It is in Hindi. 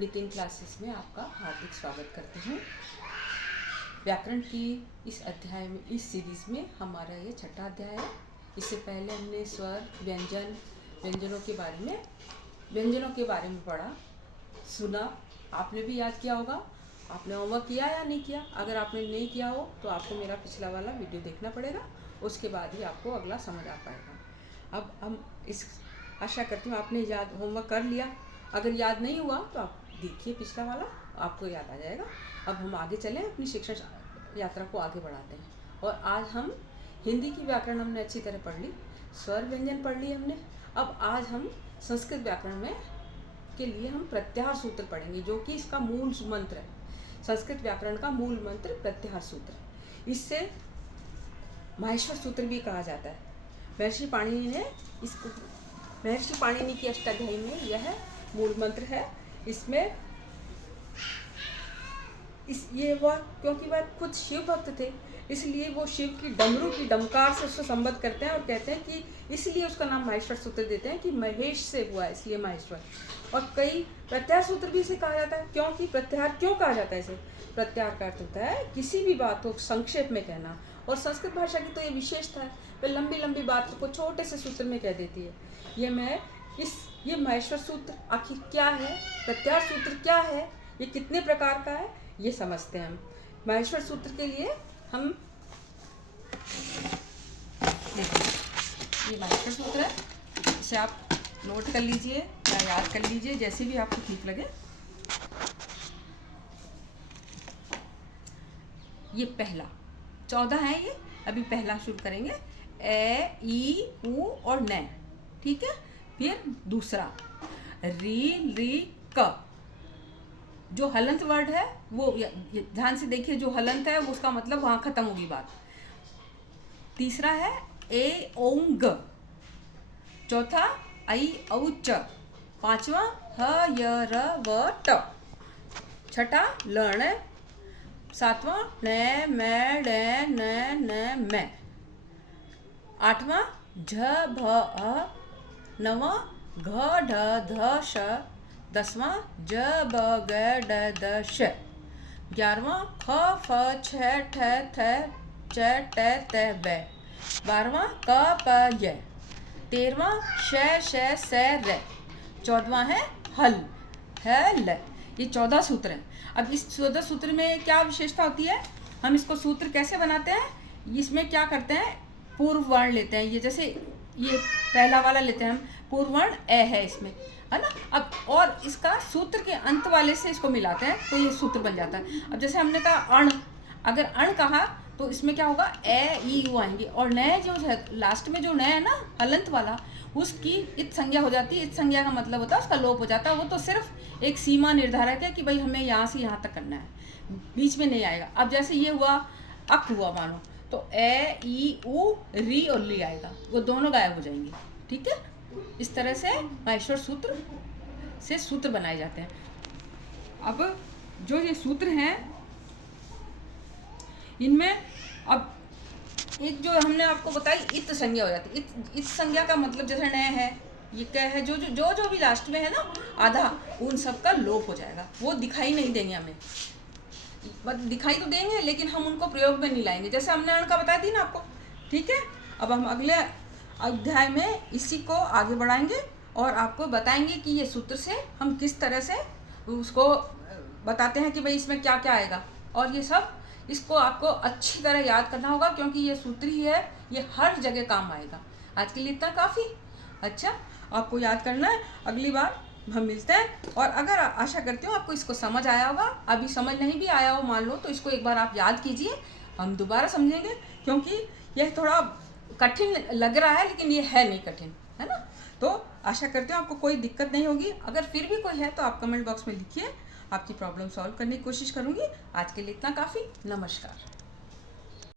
नितिन क्लासेस में आपका हार्दिक स्वागत करती हूँ। व्याकरण की इस अध्याय में, इस सीरीज़ में हमारा ये छठा अध्याय है। इससे पहले हमने स्वर, व्यंजनों के बारे में पढ़ा, सुना। आपने भी याद किया होगा। आपने होमवर्क किया या नहीं किया? अगर आपने नहीं किया हो तो आपको मेरा पिछला वाला वीडियो देखना पड़ेगा, उसके बाद ही आपको अगला समझ आ पाएगा। अब हम इस आशा करती हूँ आपने याद होमवर्क कर लिया। अगर याद नहीं हुआ तो आप देखिए पिछला वाला, आपको याद आ जाएगा। अब हम आगे चलें, अपनी शिक्षण यात्रा को आगे बढ़ाते हैं। और आज हम हिंदी की व्याकरण हमने अच्छी तरह पढ़ ली, स्वर व्यंजन पढ़ ली हमने। अब आज हम संस्कृत व्याकरण में के लिए हम प्रत्याहार सूत्र पढ़ेंगे, जो कि इसका मूल मंत्र है। संस्कृत व्याकरण का मूल मंत्र प्रत्याहार सूत्र। इससे माहेश्वर सूत्र भी कहा जाता है। महर्षि पाणिनि की अष्टाध्यायी में यह मूल मंत्र है। इसमें क्योंकि वह खुद शिव भक्त थे, इसलिए वो शिव की डमरू की डमकार से उसको संबद्ध करते हैं और कहते हैं कि इसलिए उसका नाम माहेश्वर सूत्र देते हैं कि महेश से हुआ, इसलिए माहेश्वर। और कई प्रत्याहार सूत्र भी इसे कहा जाता है। क्योंकि प्रत्याहार क्यों कहा जाता है इसे? प्रत्याहार का अर्थ होता है किसी भी बात को संक्षेप में कहना। और संस्कृत भाषा की तो ये विशेषता है, वह लंबी लंबी बात को छोटे से सूत्र में कह देती है। ये महेश्वर सूत्र आखिर क्या है, प्रत्याहार सूत्र क्या है, ये कितने प्रकार का है, ये समझते हैं हम। महेश्वर सूत्र के लिए हम देखिए, ये महेश्वर सूत्र है। इसे आप नोट कर लीजिए या याद कर लीजिए, जैसे भी आपको ठीक लगे। ये पहला 14 है। ये अभी पहला शुरू करेंगे, ए, ई, उ और न, ठीक है। फिर दूसरा री, री, क। जो हलंत वर्ड है वो ध्यान से देखिए, जो हलंत है वो उसका मतलब वहां खत्म होगी बात। तीसरा है ए, ओं, ग। चौथा आई, औ, च। पांचवा ह, य, र, व, ट। छठा लण। सातवां न, म, ड, न, म। आठवां झ, भ, अ। नवा घ, ढ, ध, श। 10वां ज, ब, ग, ड, द, श। 11वां ख, फ, छ, ठ, थ, च, ट, त, व। 12वां क, प, य। 13वां श, श, स, र। 14वां है हल, ह, ल। ये 14 सूत्र हैं। अब इस 14 सूत्र में क्या विशेषता होती है? हम इसको सूत्र कैसे बनाते हैं? इसमें क्या करते हैं, पूर्व वर्ण लेते हैं। ये जैसे ये पहला वाला लेते हैं हम, पूर्व वर्ण ए है इसमें, है ना। अब और इसका सूत्र के अंत वाले से इसको मिलाते हैं तो ये सूत्र बन जाता है। अब जैसे हमने कहा अण, अगर अण कहा तो इसमें क्या होगा, ए, ई, उ आएंगे। और न जो है लास्ट में, जो न है ना हलंत वाला, उसकी इत संज्ञा हो जाती है। इत संज्ञा का मतलब होता है उसका लोप हो जाता है। वो तो सिर्फ एक सीमा निर्धारक है कि भाई हमें यहाँ से यहाँ तक करना है, बीच में नहीं आएगा। अब जैसे ये हुआ अक हुआ मानो, तो ए, ई, उ, री और ली आएगा, वो दोनों गायब हो जाएंगे, ठीक है। इस तरह से माहेश्वर सूत्र से सूत्र बनाए जाते हैं। अब जो ये सूत्र हैं, इनमें अब एक जो हमने आपको बताई इत संज्ञा हो जाती है। इत संज्ञा का मतलब जैसे न है, ये क्या है, जो भी लास्ट में है ना आधा, उन सब का लोप हो जाएगा। वो दिखाई नहीं देंगे हमें, दिखाई तो देंगे लेकिन हम उनको प्रयोग में नहीं लाएंगे। जैसे हमने अण का बता दी ना आपको, ठीक है। अब हम अगले अध्याय में इसी को आगे बढ़ाएंगे और आपको बताएंगे कि ये सूत्र से हम किस तरह से उसको बताते हैं कि भाई इसमें क्या क्या आएगा। और ये सब इसको आपको अच्छी तरह याद करना होगा, क्योंकि ये सूत्र ही है, ये हर जगह काम आएगा। आज के लिए इतना काफ़ी। अच्छा, आपको याद करना है। अगली बार हम मिलते हैं। और अगर आशा करती हूँ आपको इसको समझ आया होगा। अभी समझ नहीं भी आया हो मान लो, तो इसको एक बार आप याद कीजिए, हम दोबारा समझेंगे। क्योंकि यह थोड़ा कठिन लग रहा है लेकिन ये है नहीं कठिन, है ना। तो आशा करती हूँ आपको कोई दिक्कत नहीं होगी। अगर फिर भी कोई है तो आप कमेंट बॉक्स में लिखिए, आपकी प्रॉब्लम सॉल्व करने की कोशिश करूँगी। आज के लिए इतना काफ़ी। नमस्कार।